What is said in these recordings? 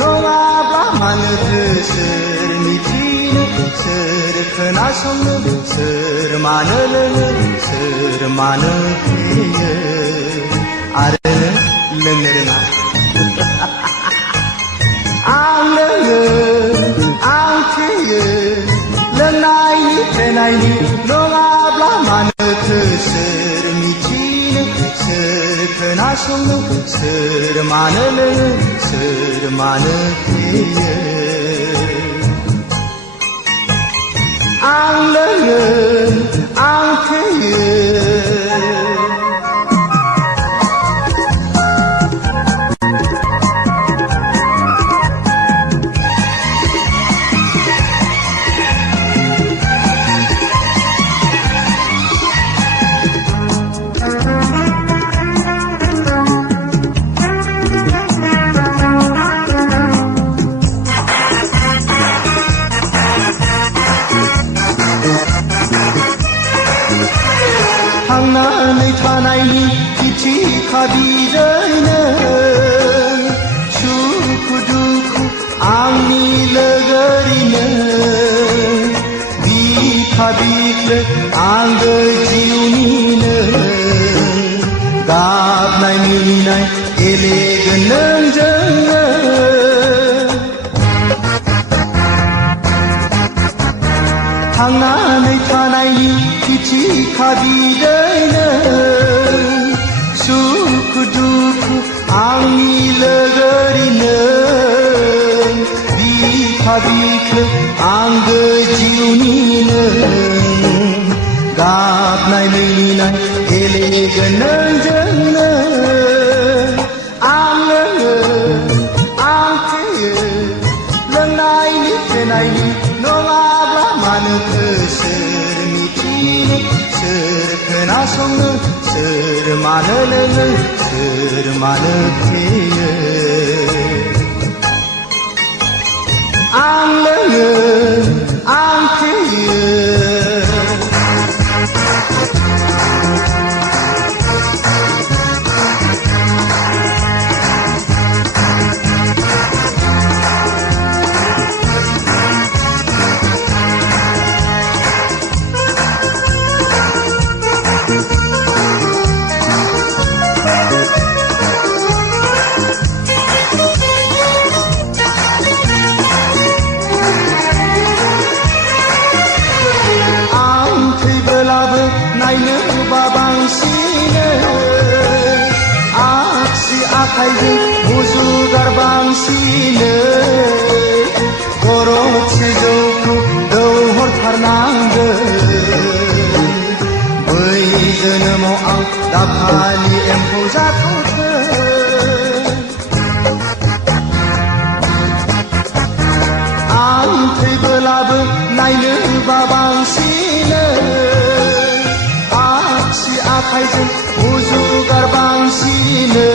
नङाब्ला मानोथो सोर मिथिनो सोर खोनासंनो सोर मानो लोङो सोर मानो फेयो आरो लोंनो रोङा आं लोङो आं फेयो लोंनायनि फेनायनि नङाब्ला मानोथो सोर मिथिनो सोर खोनासंनो सोर मानो लोङो सोर मानो फेयो आं लोङो आं फेयो थांनानै थानायनि थिथि खाबिदैनो सुखु दुखु आंनि लोगोरिनो बिखा बिख्लो आंगो जिउनिनो गाबनाय मिनिनाय गेलेगोन नोंजोंनो थांनानै थानायनि थिथि खाबिदैनो सुखु दुखु आंनि लोगोरिनो बिखा बिख्लो आंगो जिउनिनो गाबनाय मिनिनाय गेलेगोन नोंजोंनो आं लोङो आं फेयो लोंनायनि फेनायनि नङाब्ला मानोथो सोर मिथिनो सोर खोनासंनो सोर मानो लोङो सोर मानो फेयो आं लोङो आं फेयो नायनो बाबांसिनो आगसि आखाइजों मुजुगार बांसिनो गरदसे जौखौ दौहरथारनांगोन बै जोनोमाव आं दाफानि एम्फौ जाथ'थों आं थैबोलाबो नायनो बाबांसिनो आखाइजों मुजुगार बांसिनो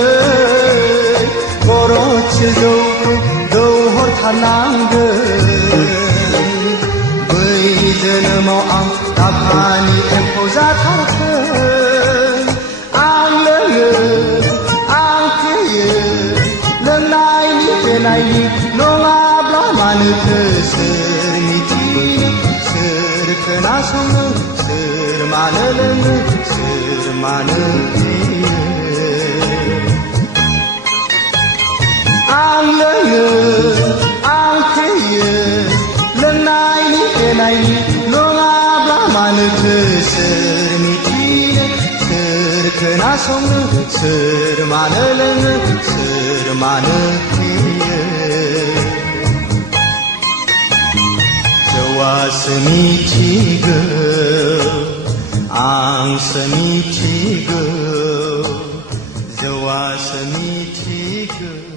गरदसे जौखौ दौहरथारनांगोन बै जोनोमाव आं दाफानि एम्फौ जाथारथों आं लोङो आं फेयो लोंनायनि फेनायनि नङाब्ला मानोथो सोर मिथिनो सोर खोनासंनो सोर मानो लोङो सोर मानो फेयो आं लोङो आं फेयो लोंनायनि फेनायनि नङाब्ला मानोथो सोर मिथिनो सोर खोनासंनो सोर मानो लोङो सोर मानो फेयो जौआसो मिथिगौ आंसो मिथिगौ जौआसो मिथिगौ